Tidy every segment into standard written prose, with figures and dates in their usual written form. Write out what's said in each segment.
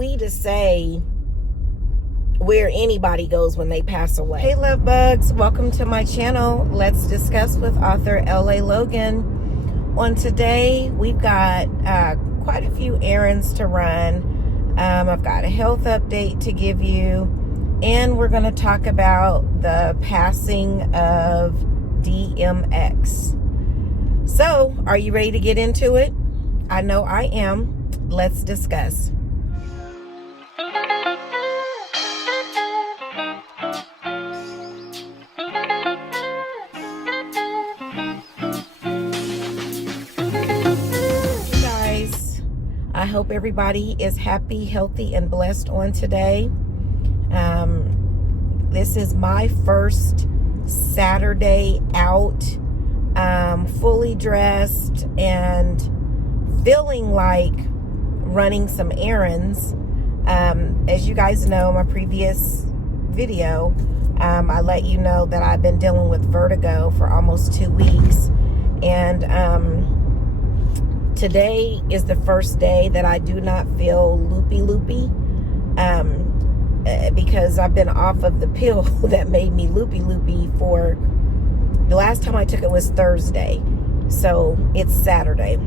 we to say where anybody goes when they pass away? Hey love bugs, welcome to my channel. Let's discuss with author L.A. Logan. On today, we've got quite a few errands to run. I've got a health update to give you, and we're going to talk about the passing of DMX. So, are you ready to get into it? I know I am. Let's discuss. I hope everybody is happy, healthy, and blessed on today. This is my first Saturday out, fully dressed and feeling like running some errands. As you guys know, my previous video, I let you know that I've been dealing with vertigo for almost 2 weeks. And today is the first day that I do not feel loopy, because I've been off of the pill that made me loopy for, the last time I took it was Thursday, so it's Saturday.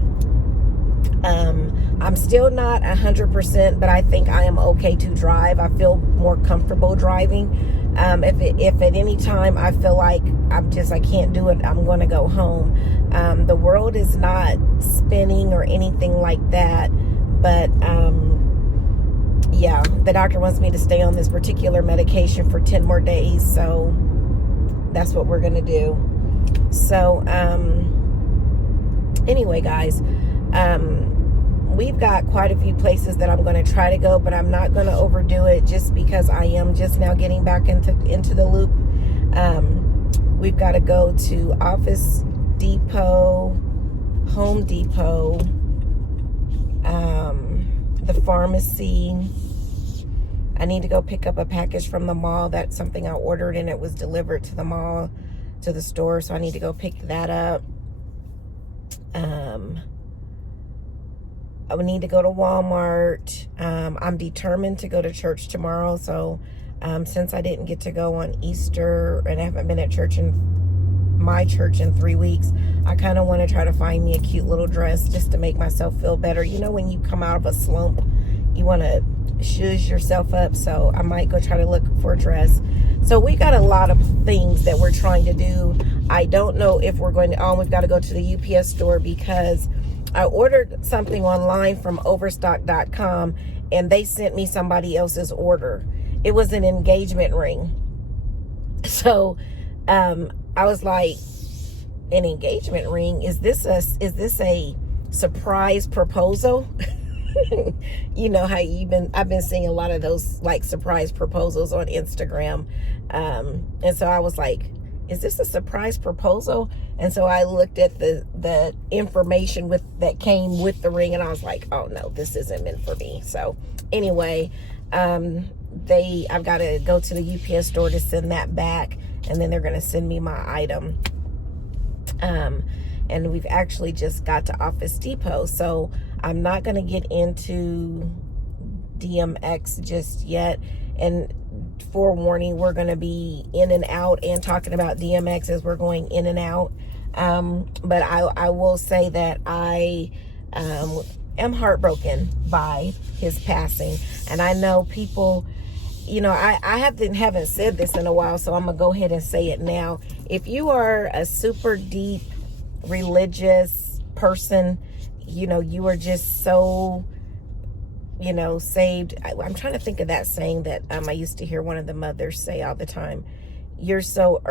I'm still not 100%, but I think I am okay to drive. I feel more comfortable driving. If at any time I feel like I can't do it, I'm going to go home. The world is not spinning or anything like that, but yeah, the doctor wants me to stay on this particular medication for 10 more days, so that's what we're going to do. So anyway, guys, we've got quite a few places that I'm going to try to go, but I'm not going to overdo it just because I am just now getting back into the loop. We've got to go to Office Depot, Home Depot, the pharmacy. I need to go pick up a package from the mall. That's something I ordered and it was delivered to the mall, to the store, so I need to go pick that up. I would need to go to Walmart. I'm determined to go to church tomorrow, so since I didn't get to go on Easter and I haven't been at church my church in 3 weeks, I kind of want to try to find me a cute little dress just to make myself feel better. You know, when you come out of a slump, you want to zhuzh yourself up, so I might go try to look for a dress. So we got a lot of things that we're trying to do. I don't know if we're going to, we've got to go to the UPS store because I ordered something online from overstock.com and they sent me somebody else's order. It was an engagement ring. So I was like, an engagement ring? Is this a surprise proposal? You know how I've been seeing a lot of those like surprise proposals on Instagram. And so I was like, is this a surprise proposal? And so I looked at the information that came with the ring, and I was like, oh no, this isn't meant for me. So anyway, I've got to go to the UPS store to send that back, and then they're going to send me my item. And we've actually just got to Office Depot, so I'm not going to get into DMX just yet. And forewarning, we're going to be in and out and talking about DMX as we're going in and out. But I will say that I am heartbroken by his passing. And I know people, you know, I haven't said this in a while, so I'm going to go ahead and say it now. If you are a super deep religious person, you know, you are just so, you know, saved. I'm trying to think of that saying that I used to hear one of the mothers say all the time. You're so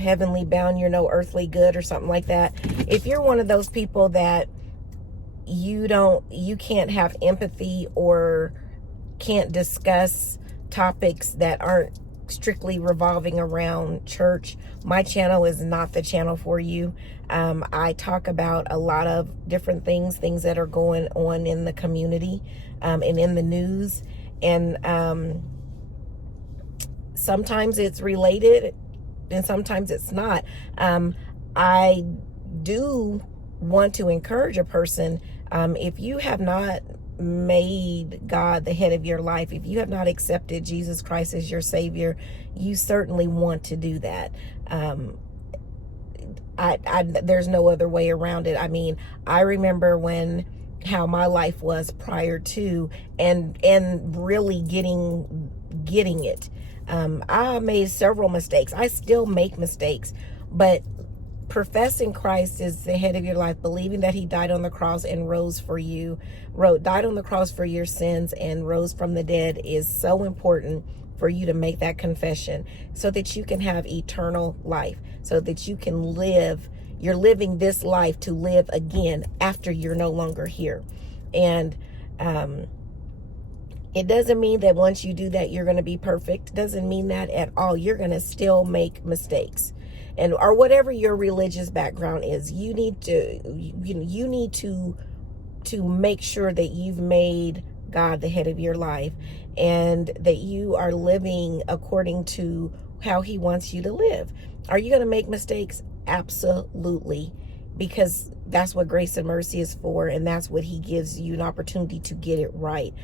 heavenly bound, you're no earthly good, or something like that. If you're one of those people that you can't have empathy or can't discuss topics that aren't strictly revolving around church, my channel is not the channel for you. I talk about a lot of different things that are going on in the community, and in the news, and sometimes it's related and sometimes it's not. I do want to encourage a person, if you have not made God the head of your life, if you have not accepted Jesus Christ as your Savior, you certainly want to do that. There's no other way around it. I mean, I remember how my life was prior to, and really getting it. I made several mistakes. I still make mistakes, but professing Christ is the head of your life, believing that he died on the cross and died on the cross for your sins and rose from the dead, is so important for you to make that confession, so that you can have eternal life, so that you can you're living this life to live again after you're no longer here. And it doesn't mean that once you do that, you're going to be perfect. It doesn't mean that at all. You're going to still make mistakes. Or whatever your religious background is, you need to make sure that you've made God the head of your life, and that you are living according to how he wants you to live. Are you going to make mistakes? Absolutely, because that's what grace and mercy is for, and that's what he gives you an opportunity to get it right.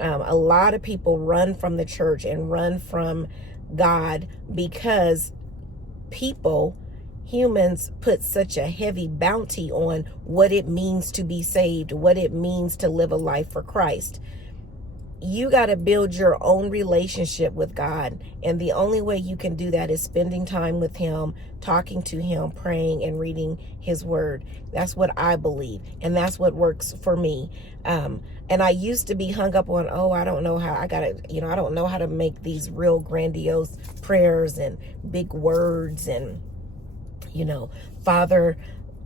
A lot of people run from the church and run from God because humans put such a heavy bounty on what it means to be saved, what it means to live a life for Christ. You got to build your own relationship with God. And the only way you can do that is spending time with him, talking to him, praying and reading his word. That's what I believe. And that's what works for me. And I used to be hung up on, I don't know how I don't know how to make these real grandiose prayers and big words and, Father,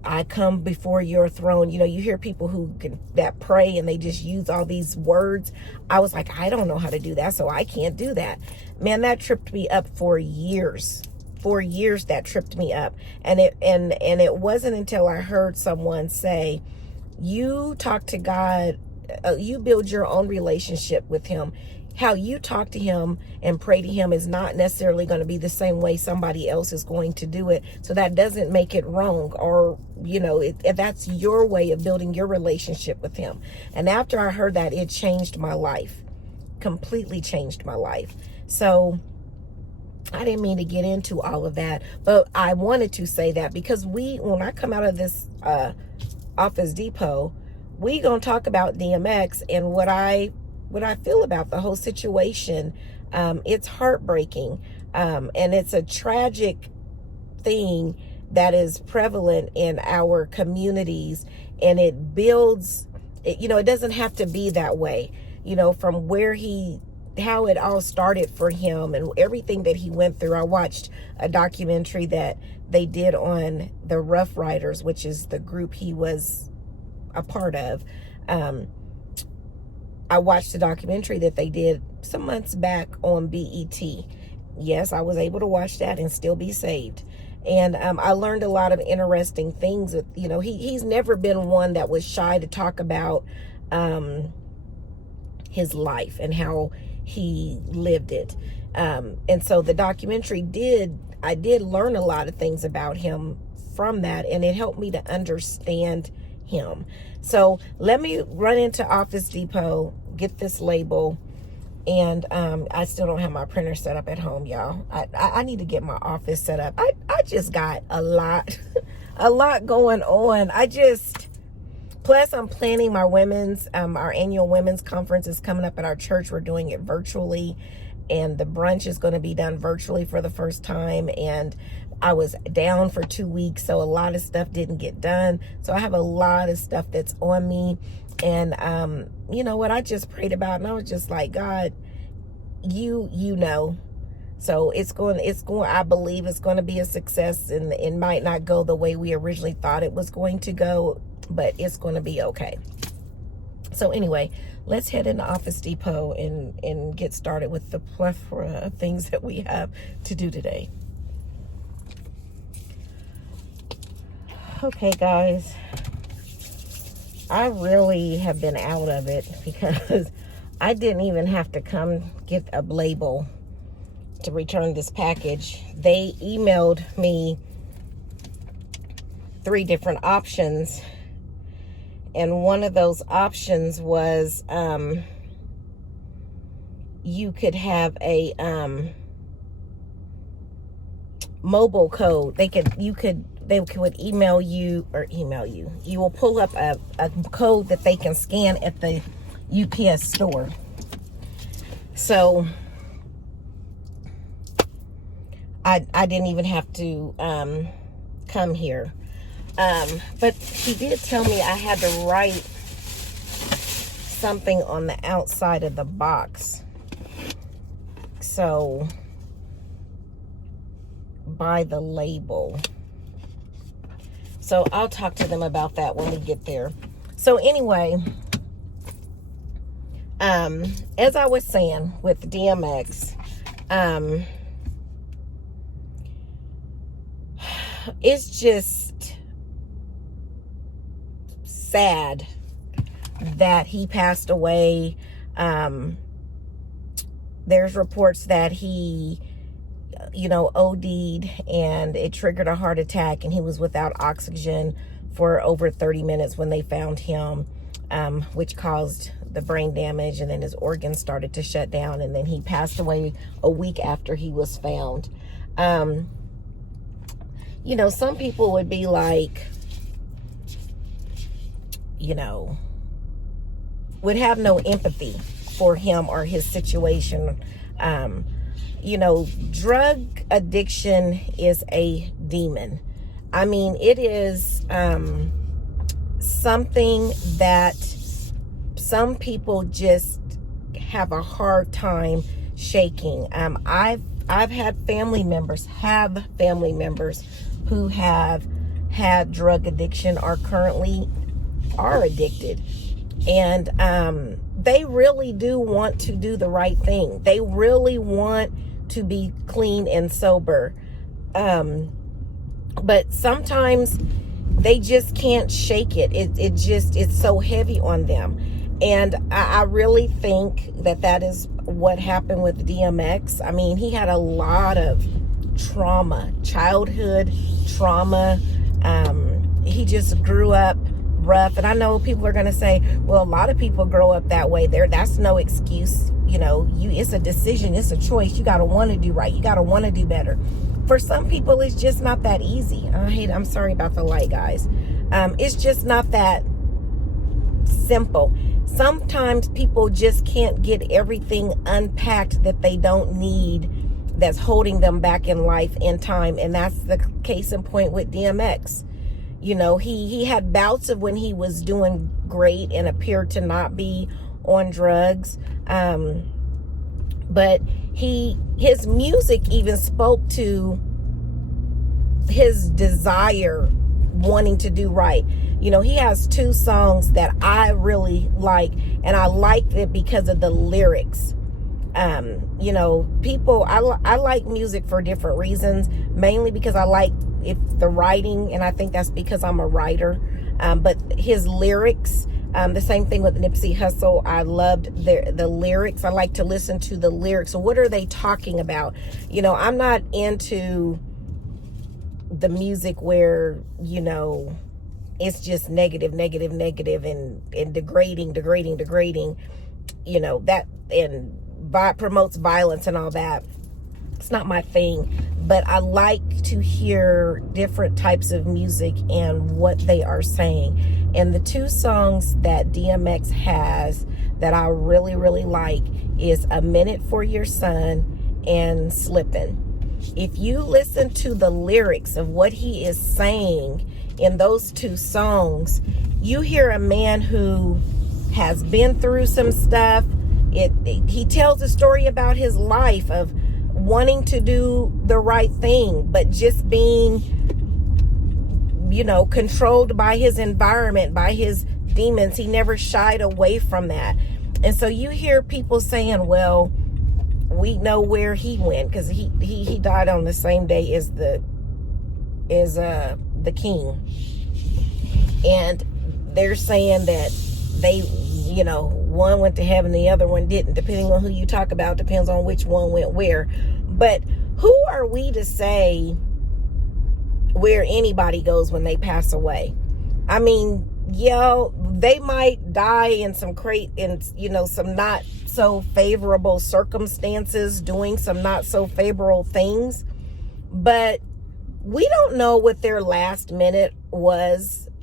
I come before your throne. You hear people that pray and they just use all these words. I was like, I don't know how to do that, so I can't do that. Man, that tripped me up for years. For years that tripped me up. And it wasn't until I heard someone say, you talk to God, you build your own relationship with him. How you talk to him and pray to him is not necessarily going to be the same way somebody else is going to do it. So that doesn't make it wrong, or, that's your way of building your relationship with him. And after I heard that, it changed my life, completely changed my life. So I didn't mean to get into all of that, but I wanted to say that because when I come out of this Office Depot, we gonna talk about DMX and what I feel about the whole situation. It's heartbreaking, and it's a tragic thing that is prevalent in our communities, and it builds, it doesn't have to be that way, from how it all started for him and everything that he went through. I watched a documentary that they did on the Rough Riders, which is the group he was a part of. I watched a documentary that they did some months back on BET. Yes, I was able to watch that and still be saved. And I learned a lot of interesting things. He's never been one that was shy to talk about his life and how he lived it. And so the documentary I did learn a lot of things about him from that, and it helped me to understand him. So let me run into Office Depot, get this label, and I still don't have my printer set up at home, y'all. I need to get my office set up. I just got a lot going on. Plus I'm planning my our annual women's conference is coming up at our church. We're doing it virtually, and the brunch is going to be done virtually for the first time. And I was down for 2 weeks, so a lot of stuff didn't get done. So I have a lot of stuff that's on me. And you know what I just prayed about, and I was just like, God, you know. So I believe it's going to be a success, and it might not go the way we originally thought it was going to go, but it's going to be okay. So anyway, let's head into Office Depot and get started with the plethora of things that we have to do today. Okay, guys, I really have been out of it because I didn't even have to come get a label to return this package. They emailed me 3 different options, And one of those options was you could have a mobile code. They could email you. You will pull up a code that they can scan at the UPS store. So I didn't even have to come here. But she did tell me I had to write something on the outside of the box. So by the label. So I'll talk to them about that when we get there. So anyway, as I was saying with DMX, it's just sad that he passed away. There's reports that he, OD'd and it triggered a heart attack, and he was without oxygen for over 30 minutes when they found him, which caused the brain damage, and then his organs started to shut down, and then he passed away a week after he was found. Some people would be like, would have no empathy for him or his situation. Drug addiction is a demon. I mean, it is something that some people just have a hard time shaking. I've had family members who have had drug addiction or currently are addicted. And they really do want to do the right thing. They really want to be clean and sober. But sometimes they just can't shake it. It's so heavy on them. And I really think that is what happened with DMX. I mean, he had a lot of trauma, childhood trauma. He just grew up rough. And I know people are going to say, well, a lot of people grow up that way. That's no excuse. It's a decision. It's a choice. You got to want to do right. You got to want to do better. For some people, it's just not that easy. I'm sorry about the light, guys. It's just not that simple. Sometimes people just can't get everything unpacked that they don't need, that's holding them back in life and time. And that's the case in point with DMX. He had bouts of when he was doing great and appeared to not be on drugs. But his music even spoke to his desire, wanting to do right. He has 2 songs that I really like, and I like it because of the lyrics. People, I like music for different reasons, mainly because I like the writing, and I think that's because I'm a writer. But his lyrics, the same thing with Nipsey Hussle. I loved the lyrics. I like to listen to the lyrics. So what are they talking about? I'm not into the music where, it's just negative, and degrading, that, and promotes violence and all that. It's not my thing. But I like to hear different types of music and what they are saying. And the 2 songs that DMX has that I really, really like is A Minute for Your Son and Slippin'. If you listen to the lyrics of what he is saying in those 2 songs, you hear a man who has been through some stuff. He tells a story about his life of wanting to do the right thing, but just being, controlled by his environment, by his demons. He never shied away from that. And so you hear people saying, well, we know where he went, because he died on the same day as the king. And they're saying that they, one went to heaven, the other one didn't. Depending on who you talk about, depends on which one went where. But who are we to say where anybody goes when they pass away? I mean, they might die in some some not so favorable circumstances, doing some not so favorable things, but we don't know what their last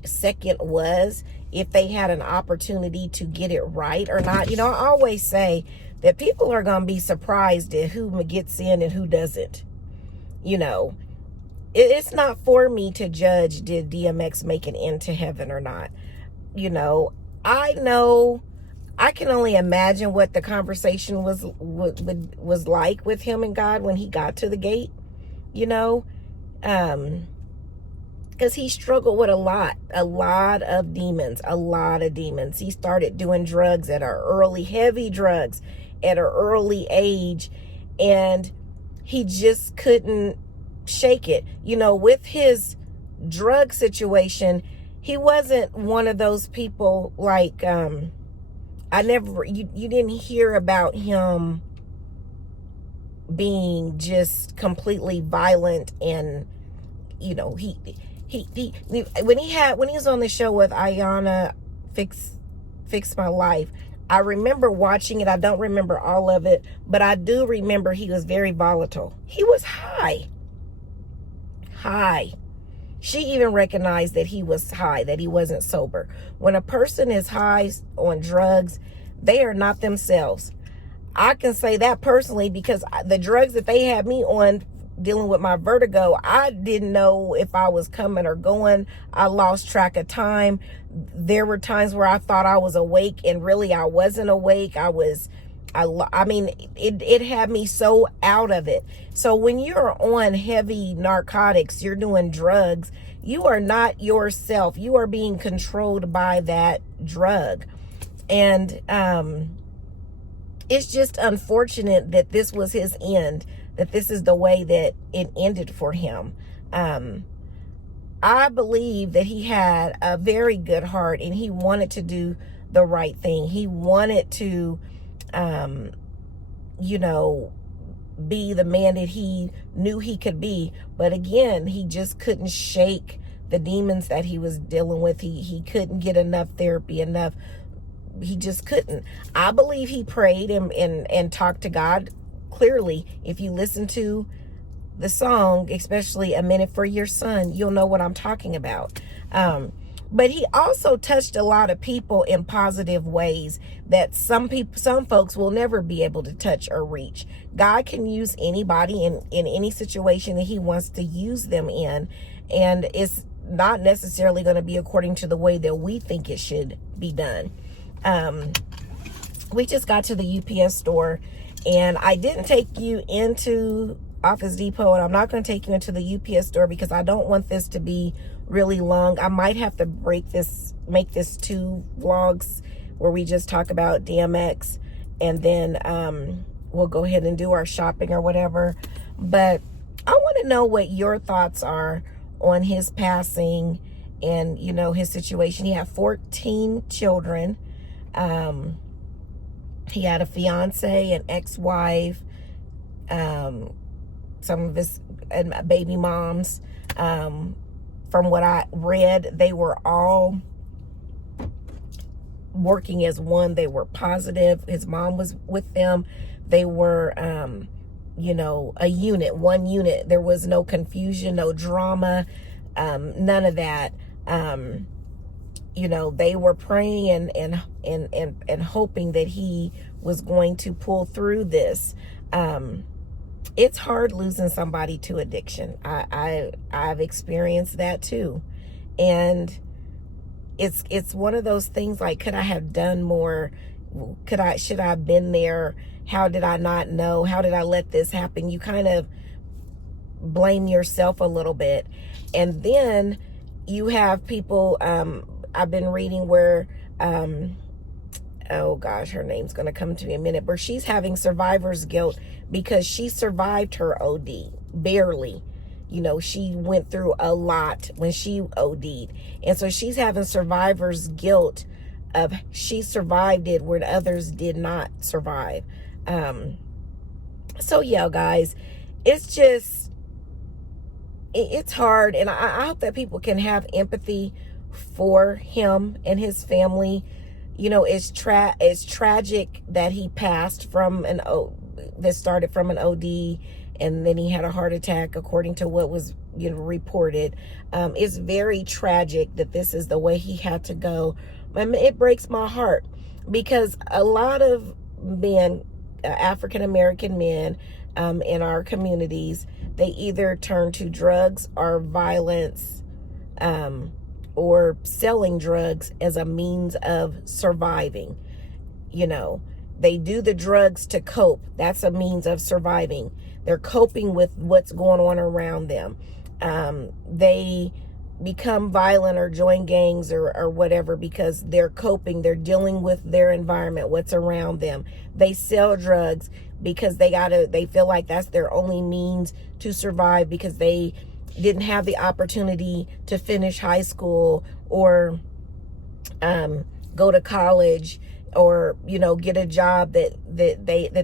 second was, if they had an opportunity to get it right or not. I always say that people are going to be surprised at who gets in and who doesn't. It's not for me to judge, did DMX make it into heaven or not. I know, I can only imagine what the conversation was like with him and God when he got to the gate, because he struggled with a lot of demons. He started doing drugs heavy drugs at an early age, and he just couldn't shake it. With his drug situation, he wasn't one of those people like, you didn't hear about him being just completely violent. And he when he was on the show with Ayana, Fix My Life, I remember watching it. I don't remember all of it, but I do remember he was very volatile. He was high. She even recognized that he was high, that he wasn't sober. When a person is high on drugs, they are not themselves. I can say that personally, because the drugs that they had me on dealing with my vertigo, I didn't know if I was coming or going. I lost track of time. There were times where I thought I was awake and really I wasn't awake. It had me so out of it. So when you're on heavy narcotics, you're doing drugs, you are not yourself. You are being controlled by that drug. And it's just unfortunate that this was his end, that this is the way that it ended for him. I believe that he had a very good heart and he wanted to do the right thing. He wanted to, be the man that he knew he could be. But again, he just couldn't shake the demons that he was dealing with. He couldn't get enough therapy, he just couldn't. I believe he prayed and talked to God clearly. If you listen to the song, especially A Minute for Your Son, you'll know what I'm talking about. But he also touched a lot of people in positive ways that some folks will never be able to touch or reach. God can use anybody in any situation that he wants to use them in. And it's not necessarily going to be according to the way that we think it should be done. We just got to the UPS store, and I didn't take you into Office Depot, and I'm not going to take you into the UPS store because I don't want this to be really long. I might have to make this 2 vlogs where we just talk about DMX, and then we'll go ahead and do our shopping or whatever. But I want to know what your thoughts are on his passing and his situation. He had 14 children. He had a fiance, an ex-wife, some of his baby moms. From what I read, they were all working as one. They were positive. His mom was with them. They were, a unit, one unit. There was no confusion, no drama, none of that. They were praying and hoping that he was going to pull through this. It's hard losing somebody to addiction. I've experienced that too. And it's one of those things like, could I have done more? Should I have been there? How did I not know? How did I let this happen? You kind of blame yourself a little bit. And then you have people, I've been reading where, oh gosh, her name's going to come to me in a minute, where she's having survivor's guilt because she survived her OD, barely. She went through a lot when she OD'd. And so she's having survivor's guilt of she survived it when others did not survive. So yeah, guys, it's just, it's hard. And I hope that people can have empathy for him and his family. You know, it's tragic that he passed from that started from an OD, and then he had a heart attack, according to what was, you know, reported. It's very tragic that this is the way he had to go. It breaks my heart, because a lot of men, African American men, in our communities, they either turn to drugs or violence, or selling drugs as a means of surviving. You know, they do the drugs to cope. That's a means of surviving. They're coping with what's going on around them. They become violent or join gangs or whatever because they're coping. They're dealing with their environment, what's around them. They sell drugs because they feel like that's their only means to survive, because they didn't have the opportunity to finish high school or go to college, or, you know, get a job that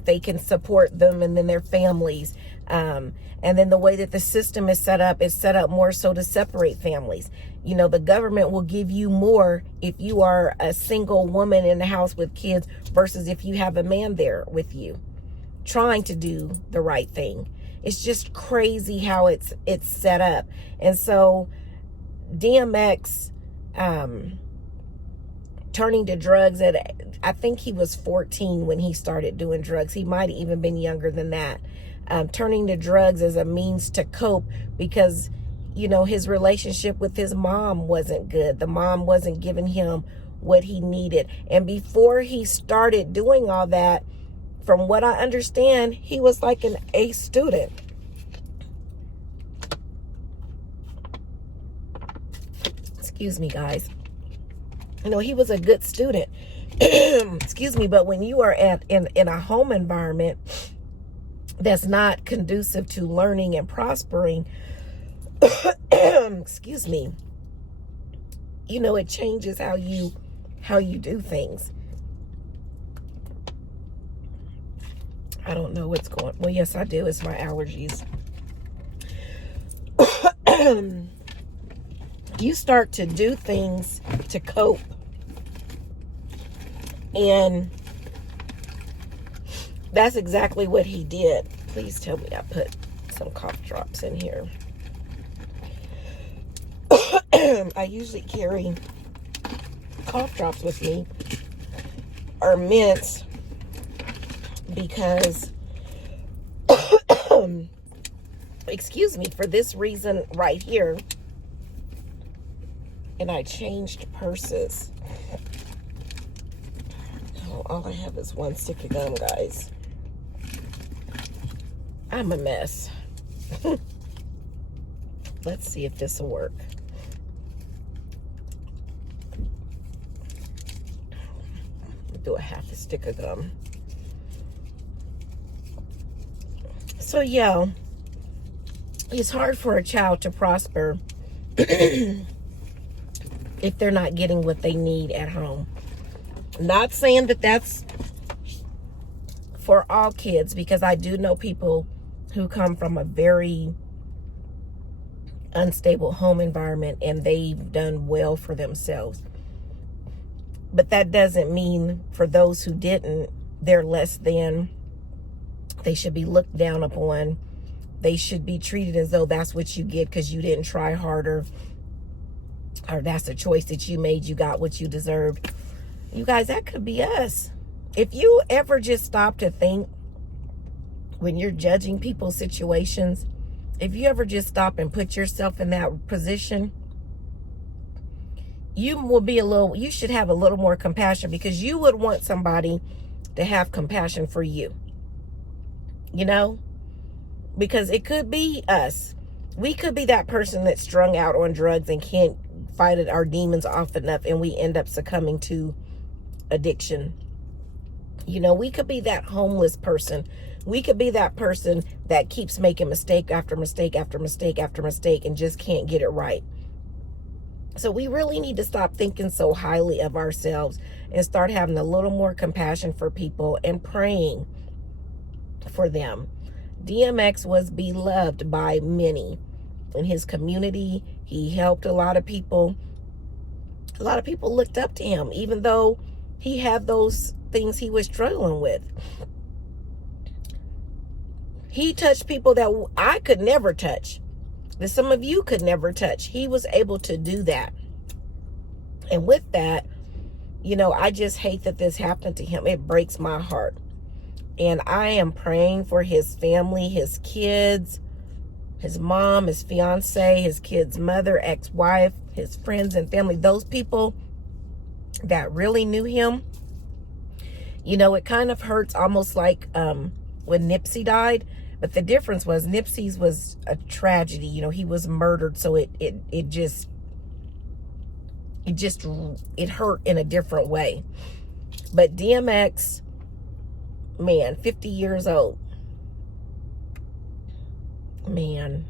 they can support them and then their families. And then the way that the system is set up more so to separate families. You know, the government will give you more if you are a single woman in the house with kids versus if you have a man there with you trying to do the right thing. It's just crazy how it's set up. And so DMX turning to drugs I think he was 14 when he started doing drugs. He might have even been younger than that. Turning to drugs as a means to cope, because, you know, his relationship with his mom wasn't good. The mom wasn't giving him what he needed. And before he started doing all that, from what I understand, he was like an A student. Excuse me, guys. You know, he was a good student. Excuse me, but when you are in a home environment that's not conducive to learning and prospering, excuse me, you know, it changes how you do things. I don't know what's going on. Well, yes, I do. It's my allergies. You start to do things to cope. And that's exactly what he did. Please tell me I put some cough drops in here. I usually carry cough drops with me, or mints, because excuse me, for this reason right here. And I changed purses. Oh, all I have is one stick of gum, guys. I'm a mess. Let's see if this will work. Do a half a stick of gum. So yeah, it's hard for a child to prosper if they're not getting what they need at home. Not saying that that's for all kids, because I do know people who come from a very unstable home environment and they've done well for themselves. But that doesn't mean for those who didn't, they're less than. They should be looked down upon. They should be treated as though that's what you get because you didn't try harder, or that's a choice that you made. You got what you deserved. You guys, that could be us. If you ever just stop to think when you're judging people's situations, if you ever just stop and put yourself in that position, you should have a little more compassion, because you would want somebody to have compassion for you. You know? Because it could be us. We could be that person that's strung out on drugs and can't fight our demons off enough, and we end up succumbing to addiction. You know, we could be that homeless person. We could be that person that keeps making mistake after mistake after mistake after mistake and just can't get it right. So we really need to stop thinking so highly of ourselves and start having a little more compassion for people and praying for them. DMX was beloved by many in his community. He helped a lot of people. A lot of people looked up to him, even though he had those things he was struggling with. He touched people that I could never touch, that some of you could never touch. He was able to do that. And with that, you know, I just hate that this happened to him. It breaks my heart. And I am praying for his family, his kids, his mom, his fiance, his kid's mother, ex-wife, his friends and family, those people that really knew him. You know, it kind of hurts almost like when Nipsey died, but the difference was Nipsey's was a tragedy. You know, he was murdered, so it hurt in a different way. But DMX, man, 50 years old. Man.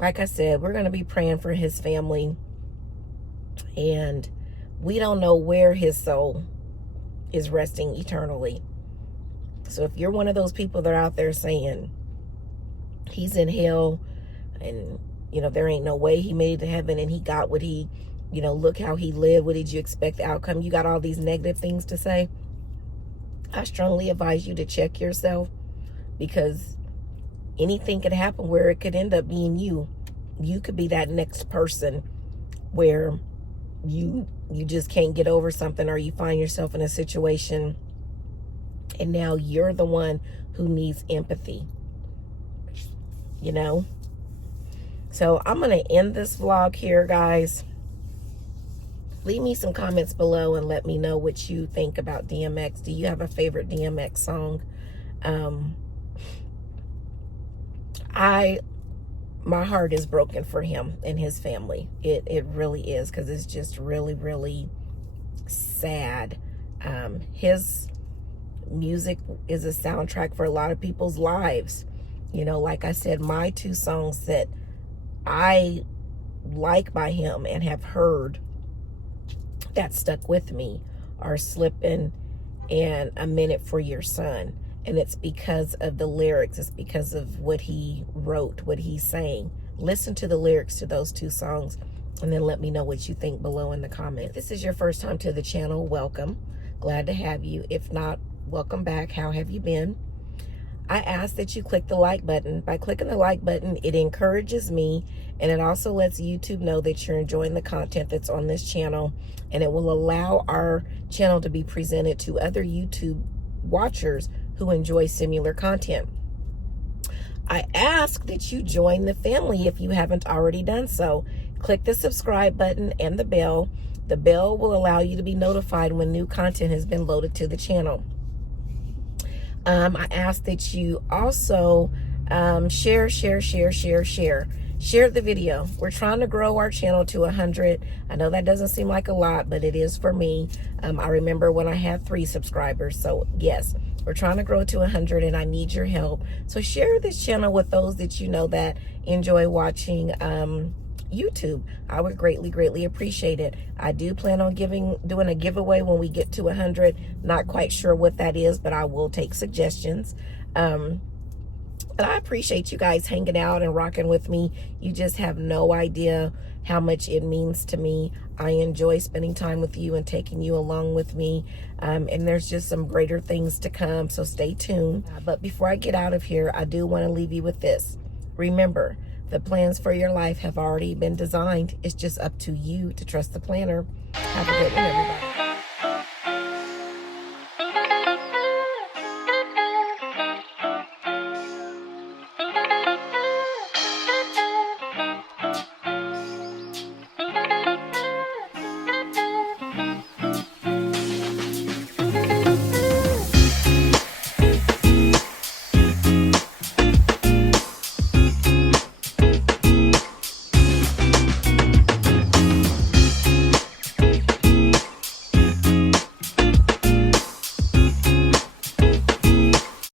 Like I said, we're going to be praying for his family. And we don't know where his soul is resting eternally. So if you're one of those people that are out there saying he's in hell and, you know, there ain't no way he made it to heaven and he got what he, you know, look how he lived, what did you expect the outcome? You got all these negative things to say. I strongly advise you to check yourself, because anything could happen where it could end up being you. You could be that next person where you just can't get over something, or you find yourself in a situation and now you're the one who needs empathy, you know? So I'm going to end this vlog here, guys. Leave me some comments below and let me know what you think about DMX. Do you have a favorite DMX song? My heart is broken for him and his family. It really is, because it's just really, really sad. His music is a soundtrack for a lot of people's lives. You know, like I said, my two songs that I like by him and have heard that stuck with me are Slippin' and A Minute for Your Son. And it's because of the lyrics. It's because of what he wrote, what he's saying. Listen to the lyrics to those two songs and then let me know what you think below in the comments. If this is your first time to the channel, welcome. Glad to have you. If not, welcome back. How have you been? I ask that you click the like button. By clicking the like button, it encourages me, and it also lets YouTube know that you're enjoying the content that's on this channel, and it will allow our channel to be presented to other YouTube watchers who enjoy similar content. I ask that you join the family if you haven't already done so. Click the subscribe button and the bell. The bell will allow you to be notified when new content has been loaded to the channel. I ask that you also share the video. We're trying to grow our channel to 100. I know that doesn't seem like a lot, but it is for me. I remember when I had 3 subscribers. So yes, we're trying to grow to 100 and I need your help. So share this channel with those that you know that enjoy watching YouTube. I would greatly appreciate it. I do plan on doing a giveaway when we get to 100. Not quite sure what that is, but I will take suggestions. But I appreciate you guys hanging out and rocking with me. You just have no idea how much it means to me. I enjoy spending time with you and taking you along with me. And there's just some greater things to come, so stay tuned. But before I get out of here, I do want to leave you with this. Remember, the plans for your life have already been designed. It's just up to you to trust the planner. Have a good one, everybody.